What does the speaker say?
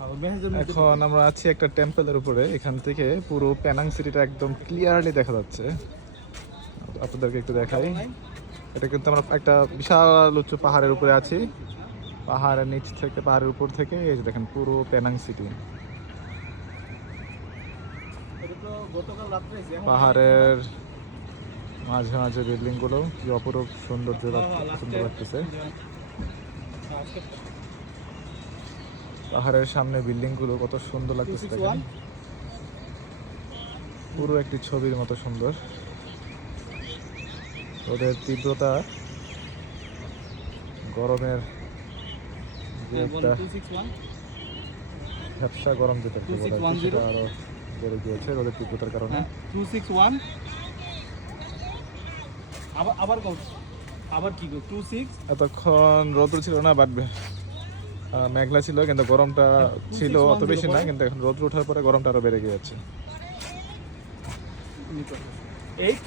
এখন আমরা আছি একটা টেম্পলের উপরে, এখান থেকে পুরো পেনাং সিটিটা একদম ক্লিয়ারলি দেখা যাচ্ছে। আপনাদেরকে একটু দেখাই, এটা কিন্তু আমরা একটা বিশাল উঁচু পাহাড়ের উপরে আছি। পাহাড়ের নিচ থেকে, পাহাড়ের উপর থেকে এই যে দেখেন পুরো পেনাং সিটি। পাহাড়ের মাঝে মাঝে বিল্ডিং গুলো কি অপরূপ সৌন্দর্য সুন্দর লাগতেছে। পাহাড়ের সামনে বিল্ডিং গুলো কত সুন্দর লাগতেছে দেখেন, পুরো একটি ছবির মতো সুন্দর। ওদের তীব্রতা, গরমের যে একটা ভ্যাপসা গরম যেটা সেটা আরো বেড়ে গিয়েছে রোদের তীব্রতার কারণে। 261 আবার কি 26। এতক্ষণ রোদ ছিল না, বাট মেঘলা ছিল, কিন্তু গরমটা ছিল অত বেশি না, কিন্তু এখন রোদ ওঠার পরে গরমটা আরো বেড়ে গিয়েছে। 8